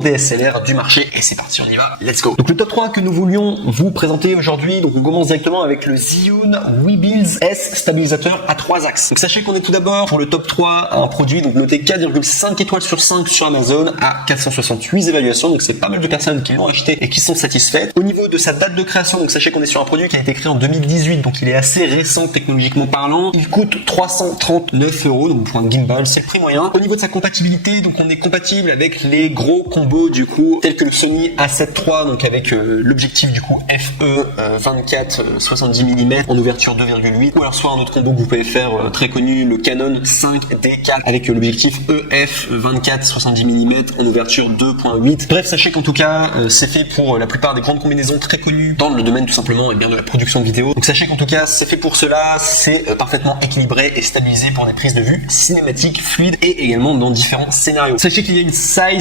DSLR du marché et c'est parti, on y va, let's go. Donc le top 3 que nous voulions vous présenter aujourd'hui, donc on commence directement avec le Zhiyun Weebiz S stabilisateur à 3 axes. Donc sachez qu'on est tout d'abord pour le top 3 un produit donc noté 4,5 étoiles sur 5 sur Amazon à 468 évaluations, donc c'est pas mal de personnes qui l'ont acheté et qui sont satisfaites. Au niveau de sa date de création, donc sachez qu'on est sur un produit qui a été créé en 2018, donc il est assez récent technologiquement parlant. Il coûte 339 €, donc pour un gimbal c'est le prix moyen. Au niveau de sa compatibilité, donc on est compatible avec les gros combos du coup tel que le Sony A7 III, donc avec l'objectif du coup FE 24 70 mm en ouverture 2,8, ou alors soit un autre combo que vous pouvez faire très connu, le Canon 5D4 avec l'objectif EF 24 70 mm en ouverture 2.8. Bref, sachez qu'en tout cas c'est fait pour la plupart des grandes combinaisons très connues dans le domaine tout simplement et bien de la production de vidéo. Donc sachez qu'en tout cas c'est fait pour cela, c'est parfaitement équilibré et stabilisé pour des prises de vue cinématiques, fluides et également dans différents scénarios. Sachez qu'il y a une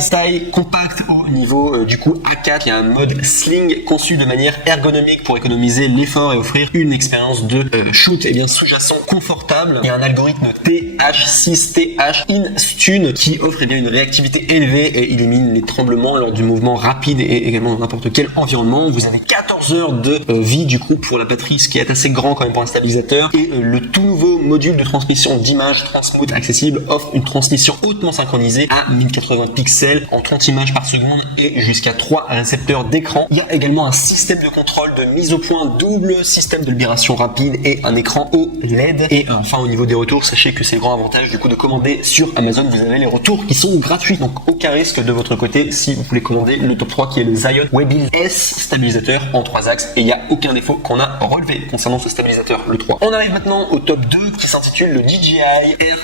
taille compacte au niveau du coup A4, il y a un mode sling conçu de manière ergonomique pour économiser l'effort et offrir une expérience de shoot et bien sous-jacent confortable. Il y a un algorithme TH6TH InStune qui offre bien une réactivité élevée et élimine les tremblements lors du mouvement rapide et également dans n'importe quel environnement. Vous avez 14 heures de vie du coup pour la batterie, ce qui est assez grand quand même pour un stabilisateur, et le tout nouveau module de transmission d'image Transmount accessible offre une transmission hautement synchronisée à 1080 pixels en 30 images par seconde et jusqu'à 3 récepteurs d'écran. Il y a également un système de contrôle de mise au point double, système de libération rapide et un écran OLED. Et enfin au niveau des retours, sachez que c'est le grand avantage du coup de commander sur Amazon, vous avez les retours qui sont gratuits, donc aucun risque de votre côté si vous voulez commander le top 3 qui est le Zhiyun Weebiz S stabilisateur en 3 axes, et il n'y a aucun défaut qu'on a relevé concernant ce stabilisateur, le 3. On arrive maintenant au top 2 qui s'intitule le DJI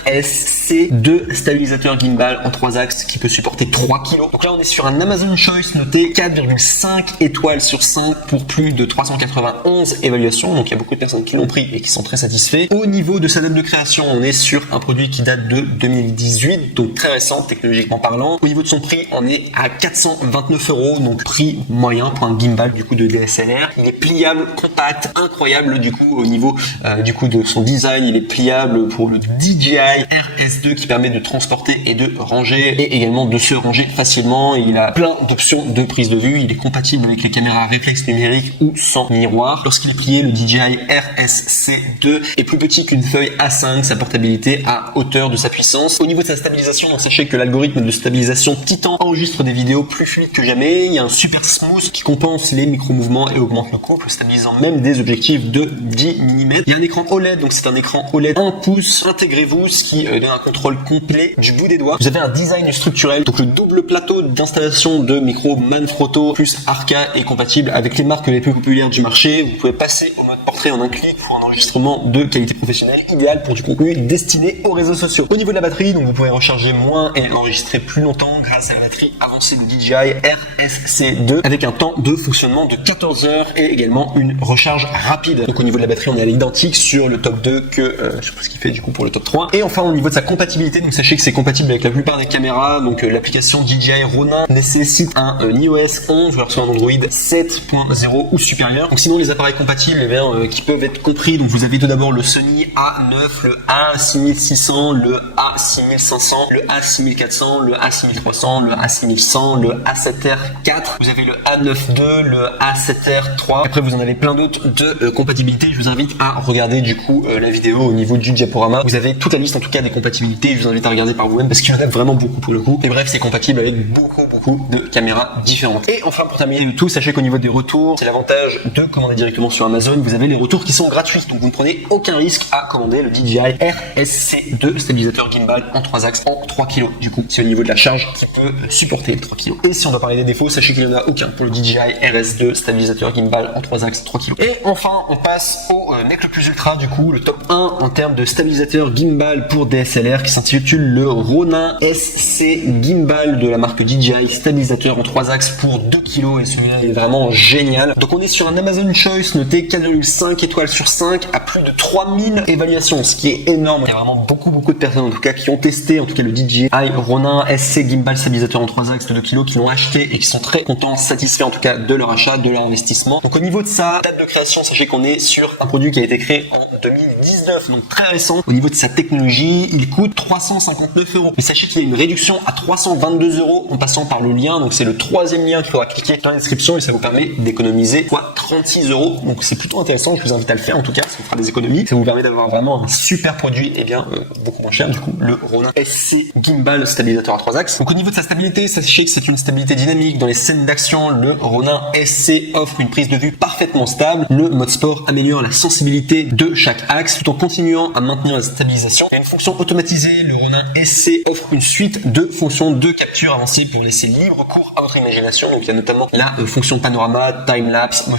RSC2 stabilisateur gimbal en 3 axes qui peut supporter 3 kg. Donc là on est sur un Amazon Choice noté 4,5 étoiles sur 5 pour plus de 391 évaluations, donc il y a beaucoup de personnes qui l'ont pris et qui sont très satisfaits. Au niveau de sa date de création, on est sur un produit qui date de 2018, donc très récent technologiquement parlant. Au niveau de son prix, on est à 429 €, donc prix moyen pour un gimbal du coup de DSLR. Il est pliable, compact, incroyable du coup au niveau du coup de son design. Il est pliable pour le DJI RS2 qui permet de transporter et de ranger et également de se ranger facilement. Il a plein d'options de prise de vue. Il est compatible avec les caméras réflexes numériques ou sans miroir. Lorsqu'il est plié, le DJI RSC2 est plus petit qu'une feuille A5. Sa portabilité à hauteur de sa puissance. Au niveau de sa stabilisation, donc sachez que l'algorithme de stabilisation Titan enregistre des vidéos plus fluides que jamais. Il y a un super smooth qui compense les micro-mouvements et augmente le couple, stabilisant même des objectifs de 10 mm. Il y a un écran OLED, donc c'est un écran OLED 1 pouce. Intégrez-vous, ce qui donne un contrôle complet du bout des doigts. Vous avez un design structurel, donc le double plateau d'installation de micro Manfrotto plus Arca est compatible avec les marques les plus populaires du marché. Vous pouvez passer au mode portrait en un clic pour un enregistrement de qualité professionnelle, idéal pour du contenu destiné aux réseaux sociaux. Au niveau de la batterie, donc vous pouvez recharger moins et enregistrer plus longtemps grâce à la batterie avancée de DJI RSC2 avec un temps de fonctionnement de 14 heures et également une recharge rapide. Donc au niveau de la batterie, on est à l'identique sur le top 2 que je sais pas ce qu'il fait du coup pour le top 3. Et enfin au niveau de sa compatibilité, donc sachez que c'est compatible avec la plupart des caméras. Donc l'application DJI Ronin nécessite un iOS 11 ou alors soit un Android 7.0 ou supérieur. Donc sinon les appareils compatibles qui peuvent être compris, donc vous avez tout d'abord le Sony A9, le A6600, le A6500, le A6400, le A6300, le A6100, le A7R4. Vous avez le A9 II, le A7R 3. Après vous en avez plein d'autres de compatibilité. Je vous invite à regarder du coup la vidéo au niveau du diaporama. Vous avez toute la liste en tout cas des compatibilités. Je vous invite à regarder par vous-même parce qu'il y en a vraiment beaucoup pour le coup. Et bref, c'est compatible avec beaucoup de caméras différentes. Et enfin pour terminer le tout, sachez qu'au niveau des retours, c'est l'avantage de commander directement sur Amazon. Vous avez les retours qui sont gratuits, donc vous ne prenez aucun risque à commander le DJI RSC2 stabilisateur gimbal en 3 axes en 3 kg. Du coup, c'est au niveau de la charge qui peut supporter les 3 kg. Et si on doit parler des défauts, sachez qu'il n'y en a aucun pour le DJI RS2 stabilisateur gimbal en 3 axes 3 kg. Et enfin, on passe au mec le plus ultra du coup, le top 1 en termes de stabilisateur gimbal pour DSLR qui s'intitule le Ronin SC Gimbal de la marque DJI, stabilisateur en 3 axes pour 2 kg, et celui-là est vraiment génial. Donc on est sur un Amazon Choice noté 4,5 étoiles sur 5 à plus de 3000 évaluations, ce qui est énorme. Il y a vraiment beaucoup de personnes en tout cas qui ont testé en tout cas le DJI Ronin SC Gimbal stabilisateur en 3 axes de 2 kg, qui l'ont acheté et qui sont très contents, satisfaits en tout cas de leur achat, de leur investissement. Donc au niveau de sa date de création, sachez qu'on est sur un produit qui a été créé en 2010 2019, donc très récent. Au niveau de sa technologie, il coûte 359 €. Mais sachez qu'il y a une réduction à 322 € en passant par le lien. Donc c'est le troisième lien qu'il faudra cliquer dans la description et ça vous permet d'économiser fois 36 €. Donc c'est plutôt intéressant. Je vous invite à le faire en tout cas. Ça vous fera des économies. Ça vous permet d'avoir vraiment un super produit et bien beaucoup moins cher. Du coup, le Ronin SC Gimbal stabilisateur à 3 axes. Donc au niveau de sa stabilité, sachez que c'est une stabilité dynamique. Dans les scènes d'action, le Ronin SC offre une prise de vue parfaitement stable. Le mode sport améliore la sensibilité de chaque axe tout en continuant à maintenir la stabilisation. Il y a une fonction automatisée. Le Ronin SC offre une suite de fonctions de capture avancées pour laisser libre cours à votre imagination. Donc il y a notamment la fonction panorama, time lapse,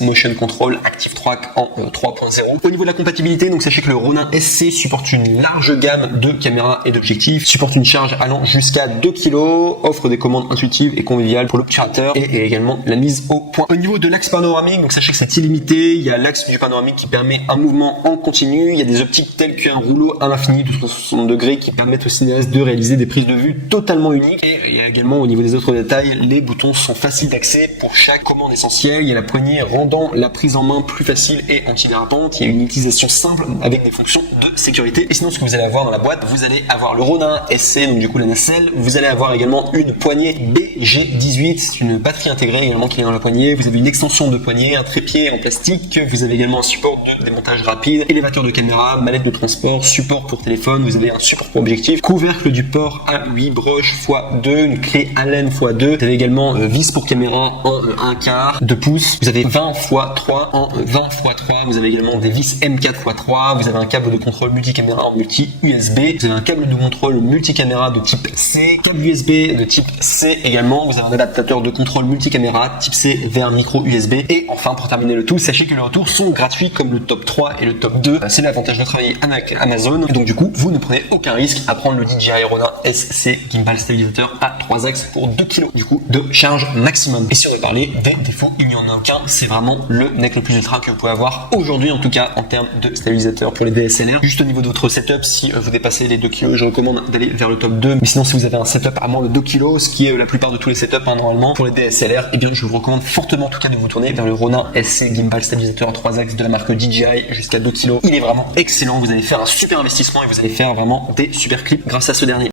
motion control, active track en 3.0. Au niveau de la compatibilité, donc sachez que le Ronin SC supporte une large gamme de caméras et d'objectifs, supporte une charge allant jusqu'à 2 kg, offre des commandes intuitives et conviviales pour l'opérateur et également la mise au point. Au niveau de l'axe panoramique, donc sachez que c'est illimité. Il y a l'axe du panoramique qui permet un mouvement en continu. Il y a des optiques telles qu'un rouleau à l'infini de 360 degrés qui permettent au cinéaste de réaliser des prises de vue totalement uniques. Et il y a également au niveau des autres détails, les boutons sont faciles d'accès pour chaque commande essentielle. Il y a la poignée rendant la prise en main plus facile et antidérapante. Il y a une utilisation simple avec des fonctions de sécurité. Et sinon, ce que vous allez avoir dans la boîte, vous allez avoir le Ronin SC, donc du coup la nacelle. Vous allez avoir également une poignée BG18, c'est une batterie intégrée également qui est dans la poignée. Vous avez une extension de poignée, un trépied en plastique. Vous avez également un support de démontage rapide, élévateur de caméra, mallette de transport, support pour téléphone. Vous avez un support pour objectif, couvercle du port à 8 broches x2, une clé Allen x2. Vous avez également vis pour caméra en 1/4 de pouce. Vous avez 20 x 3 en 20 x 3. Vous avez également des vis M4 x 3. Vous avez un câble de contrôle multicaméra en multi-USB. Vous avez un câble de contrôle multicaméra de type C, câble USB de type C également. Vous avez un adaptateur de contrôle multicaméra type C vers micro USB. Et enfin, pour terminer le tout, sachez que les retours sont gratuits comme le top 3 et le top 2. C'est l'avantage de travailler avec Amazon. Et donc du coup, vous ne prenez aucun risque à prendre le DJI Ronin SC Gimbal stabilisateur à 3 axes pour 2 kg du coup de charge maximum. Et si on veut parler des défauts, il n'y en a aucun. C'est vraiment le NEC le plus ultra que vous pouvez avoir aujourd'hui en tout cas en termes de stabilisateur pour les DSLR. Juste au niveau de votre setup, si vous dépassez les 2 kg, je recommande d'aller vers le top 2. Mais sinon, si vous avez un setup à moins de 2 kg, ce qui est la plupart de tous les setups normalement pour les DSLR, eh bien je vous recommande fortement en tout cas de vous tourner vers le Ronin SC Gimbal stabilisateur à 3 axes de la marque DJI jusqu'à 2 kg. Il est vraiment excellent. Vous allez faire un super investissement et vous allez faire vraiment des super clips grâce à ce dernier.